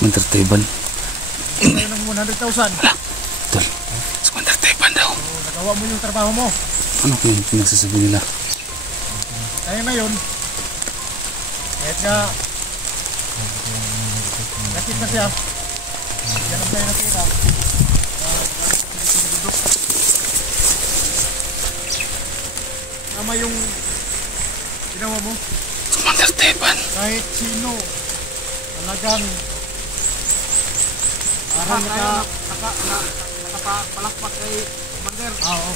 Squander table. Tayo ng 100,000. Ala, tol. Squander table daw. So, nagawa mo yung trabaho mo. Ano ko yung pinagsasabi nila? Kaya ngayon, kahit nga nakit na siya, yan ang tayo nakita. Tama yung ginawa mo. Squander table. Kahit sino talagang parang nakapalakpak kay Commander. Oo.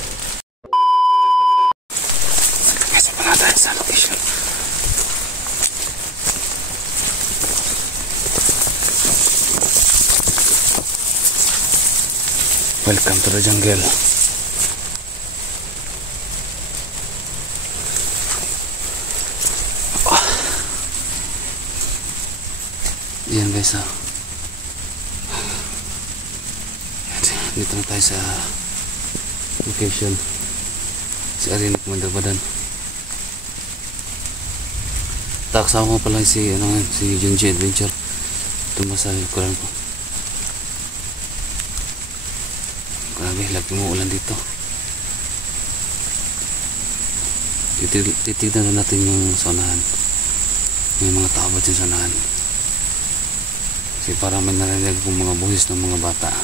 Kasi pala tayo sa location. Welcome to the jungle. Yan guys, dito na tayo sa location. Si Arina Commander Badan. Taksama ko pala si Junji Adventure. Tumasa yung kuran ko. Grabe, lagi mo ulan dito. Titignan na natin yung saunahan. May mga tao ba dyan sa saunahan? Kasi parang may narinig kong mga buhis ng mga bata.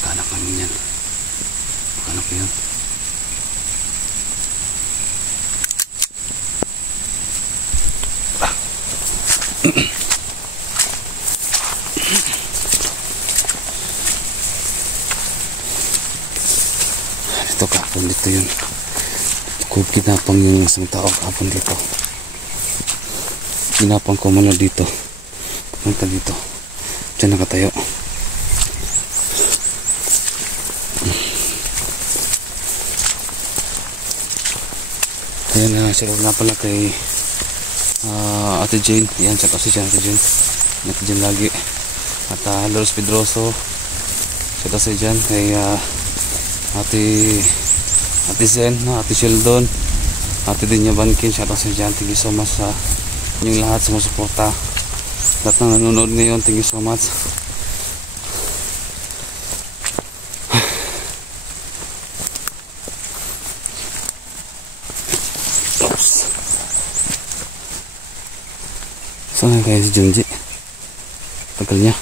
Pagkanak namin yan. Pagkanak ko yun. Ito kahapon dito yun. Kinapang yung isang tao kahapon dito. Kinapang ko muna dito. Punta dito. Diyan nakatayo. Ayan, shout out na pala kay Ate Jane. Ayan, shout out si Ate Jane. Ate Jane lagi. At Lourdes Pedroso. Shout out si Jane. Kay Ate Zen, Ate Sheldon, Ate Dinya Bankin. Shout out si Jane. Thank you so much sa inyong lahat sa masuporta. Lahat na nanonood ngayon, thank you so much. Saan nga kaya si Junji? Tagal niya.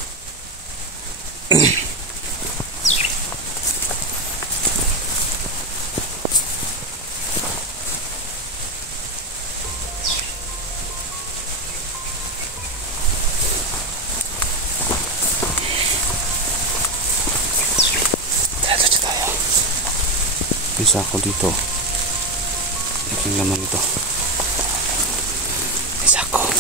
Diretso tayo. Isa ako dito. Iking laman ito. Isa ako.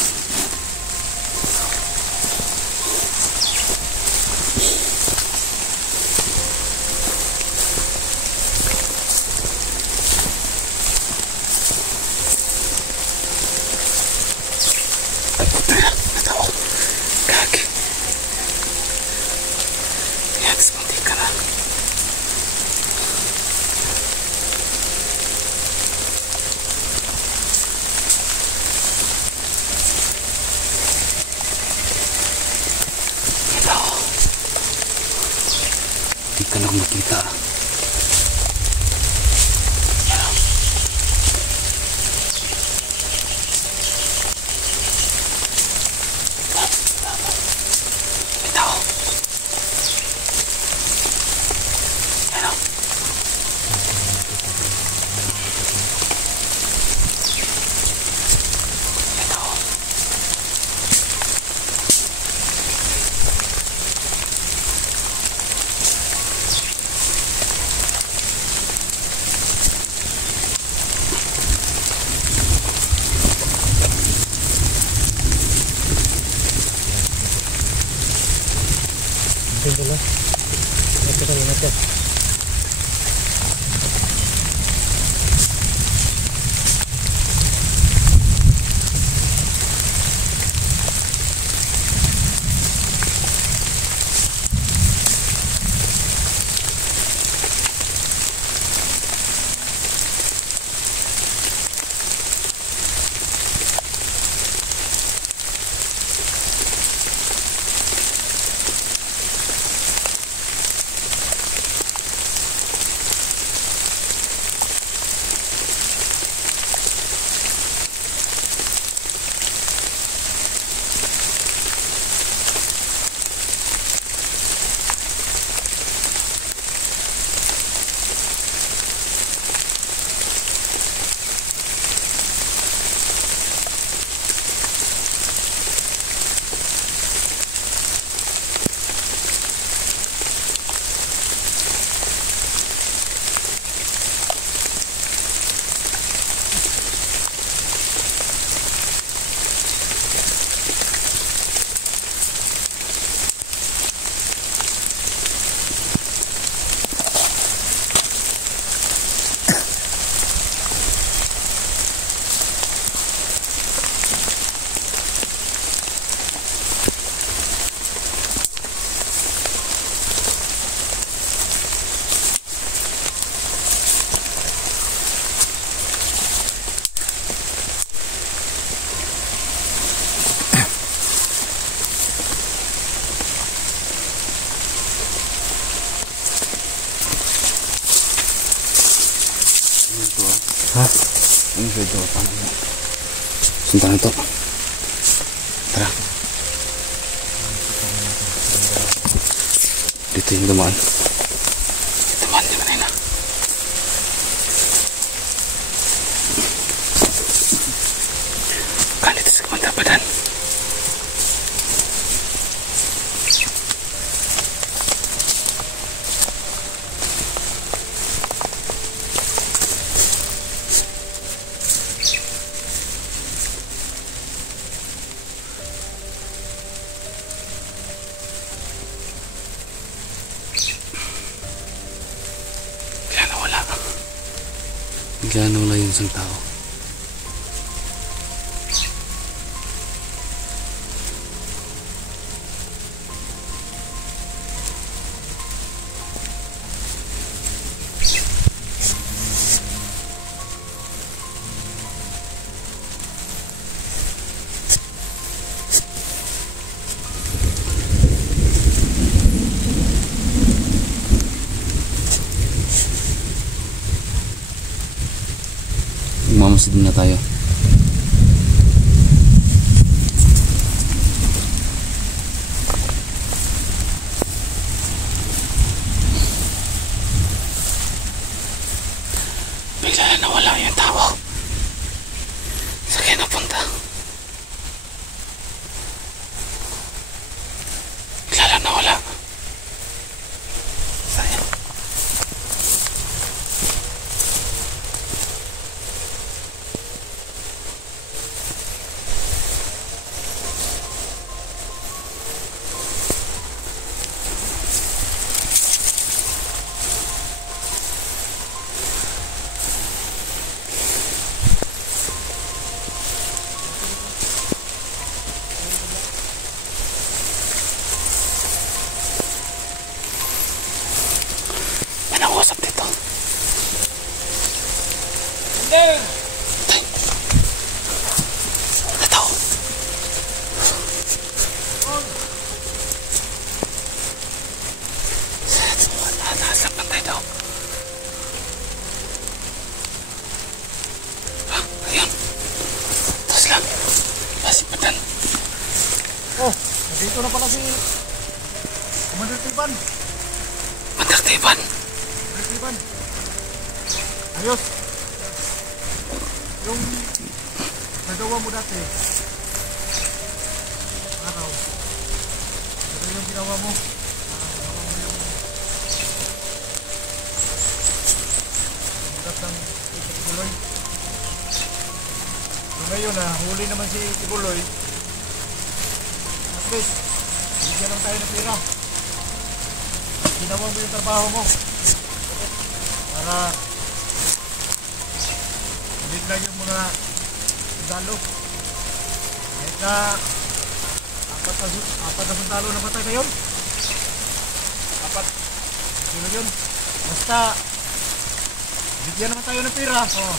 Hindi ka lang makita. na ito. Tara. Dito yung dumaan. Dumaan niya kanina. Dito sa Kamantabadan. Bigla nawala yung isang tao. Mamasid na tayo. Bigla na nawala yung tao. Saan kayo napunta? Bigla na nawala. Sayang. Usap dito. Tay. Ito. Nasa pantay daw. Ayun. Tapos lang. Masipatan. Oh, nandito na pala si Commander Tiban. Commander Tiban. Tiban. Ayos. Yung nagawa mo dati. Araw. Ano yung ginawa mo? Ginawa mo yung mudat ng Tibuloy. So ngayon huli naman si Tibuloy. At least, bigyan lang tayo ng pera. Ginawa mo yung trabaho mo. Para hindi lang yung mga sundalo. Kahit na apat na sundalo na patay ngayon. Apat. Sino yun? Basta bigyan naman tayo ng pera. Oh.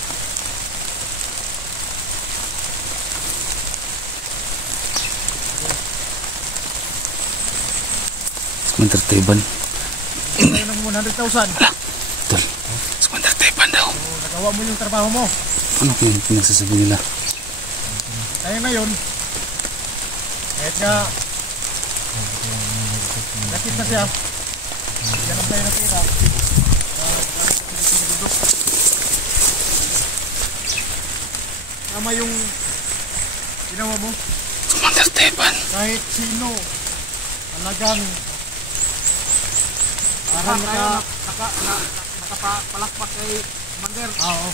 Commander Tiban. Tayo ng 100,000. Tol. Commander Tiban daw. So, nagawa mo yung trabaho mo. Ano yung pinagsasabi nila? Kaya ngayon, kahit nga nakit na siya, bigyan naman tayo ng pera. Tama yung ginawa mo. Commander Tiban. Kahit sino talagang parang nakapalakpak kay Commander. Oo.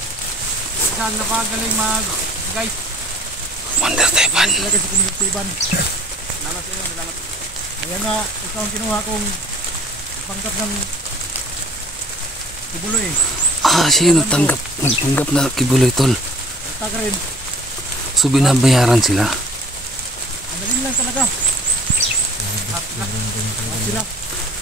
Saan napagaling mag-guys. Commander Tiban. Talaga si Commander Tiban. Salamat sa iyo, salamat. Kaya nga, ikaw ang kinuha kong pangkat ng Tibuloy. Siya yung nagpanggap na Kibuloy, tol. Tag rin. So binabayaran sila. Ang galing lang talaga. Sila.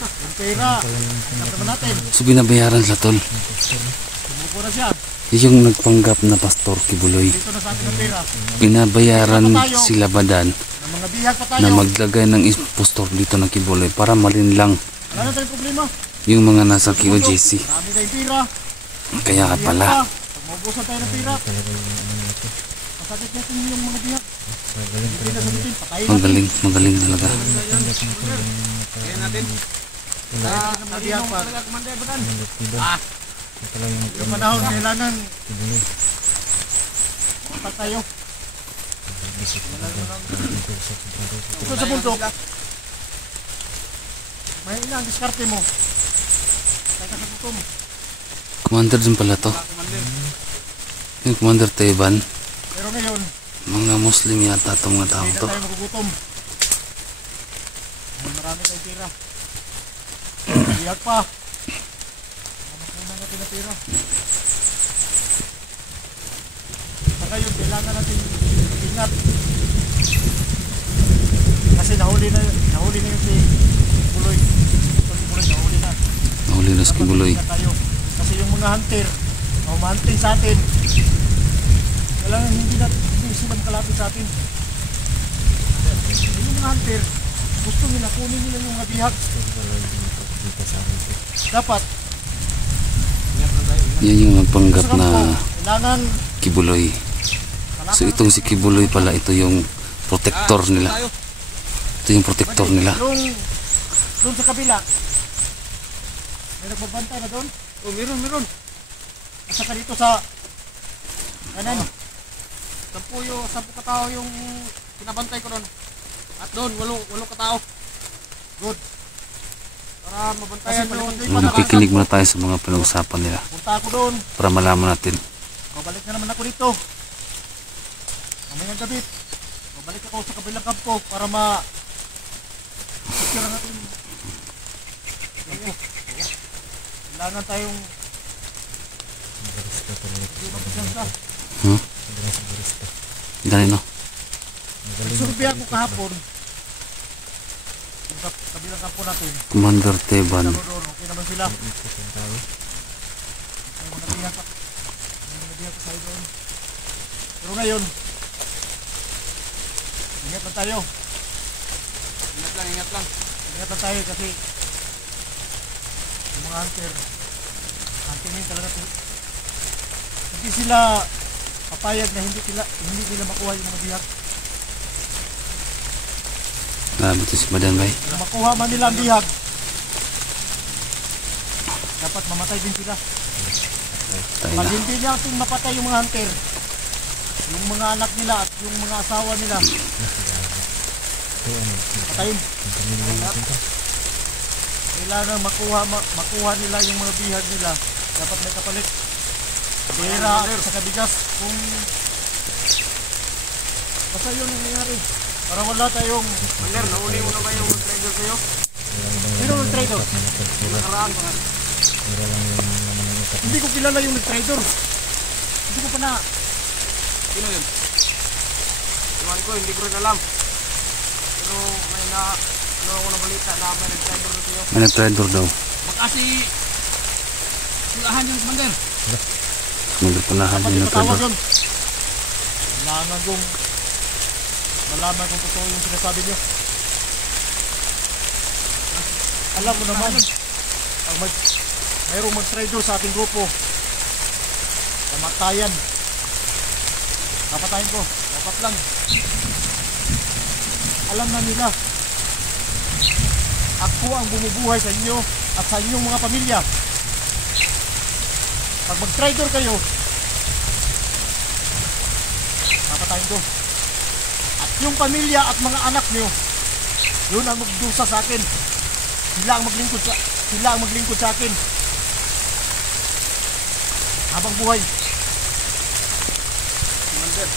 Yung pera, ang naman natin. So binabayaran sila, tol. Sumukura siya. Yung nagpanggap na Pastor Kibuloy. Dito na sa atin ang pera. Binabayaran sila badan Ng mga bihag pa tayo. na maglagay ng impostor dito ng Kibuloy para malinlang Wala na tayong problema. yung mga nasa QJC. Marami tayong pera. Kaya ka pala. Pag maubusan tayo ng pera, masakit natin yung mga bihag. patayin natin. Magaling, magaling talaga. Kaya natin. Nabiyak pa. Commander, bukan? Yung panahon, kailangan mapat tayo. Ito sa bundok, may ilang diskarte mo. Kaya ka sa tutom. Commander din pala to. Yung Commander Teban. Pero ngayon, Mga Muslim yata itong mga tao hindi to. na tayo magugutom. May marami tayong tira. Biyag pa. Ano muna natin na tira. Sa ngayon, kailangan natin ingat. Kasi nahuli na yung si Buloy. Ito si Buloy, nahuli na. Nahuli na si Kibuloy. Dapat tayo. Kasi yung mga hunter, hunting sa atin, kailangan hindi sila makalapit sa atin. Yung mga hunter, gusto nila, kunin nila yung mga bihag. Dapat, Yan yung nagpanggap sa kampo, na kailangan Kibuloy. So itong si Kibuloy pala, ito yung protector nila. Ito yung protector nila. yung doon sa kabila, may nagbabantay na doon. Oh, meron. At saka dito sa kanan. 10 katao yung pinabantay ko doon. At doon, 8 katao. Good. Para mabantayan Kasi yung... Nakikinig muna tayo sa mga pinag-usapan nila Punta ako doon. para malaman natin. Babalik na naman ako dito. Mamayang gabi. Babalik ako sa kabilang kampo para secure natin. Kailangan tayong hindi magpasensya. Dali no? Survey ako kahapon. Sa kabilang kampo natin. Commander Teban. Doon, okay naman sila. May mga bihag pa. May mga bihag pa sa'yo doon. Pero ngayon, ingat lang tayo. Ingat lang. Ingat lang tayo kasi yung mga huntingin talaga hindi sila papayag na hindi nila makuha yung mga bihag. Grabe ito si Madam Bay. Kung makuha man nila ang bihag, dapat mamatay din sila. Tayo Pag na. hindi natin mapatay yung mga hunter, yung mga anak nila at yung mga asawa nila, patayin. Kailangan makuha nila yung mga bihag nila. Dapat may kapalit. Pera at saka bigas. Kung basta yun ang nangyari. Para wala tayong... Commander, nauli mo na ba yung trader sa'yo? Sino ang trader? Nakaraan pa nga. Hindi ko kilala yung nag-trader. Hindi ko pa na... Sino yun? Iwan ko, hindi ko rin alam. Pero may ako na balita na may nag-trader na sa'yo. May nag-trader daw. Baka sulahan yung Commander. Nagpulahan Dapat yung ipatawag nag-trader. yun. Kailangan kong... malaman kung totoo yung sinasabi niyo. Alam mo naman, pag mayroong mag-trader sa ating grupo, kamatayan. Kapatayin ko, dapat lang. Alam na nila, ako ang bumubuhay sa inyo at sa inyong mga pamilya. Pag mag-trader kayo, kapatayin ko. At yung pamilya at mga anak niyo, yun ang magdusa sa akin. Sila ang maglingkod sa akin. Habang buhay. Commander,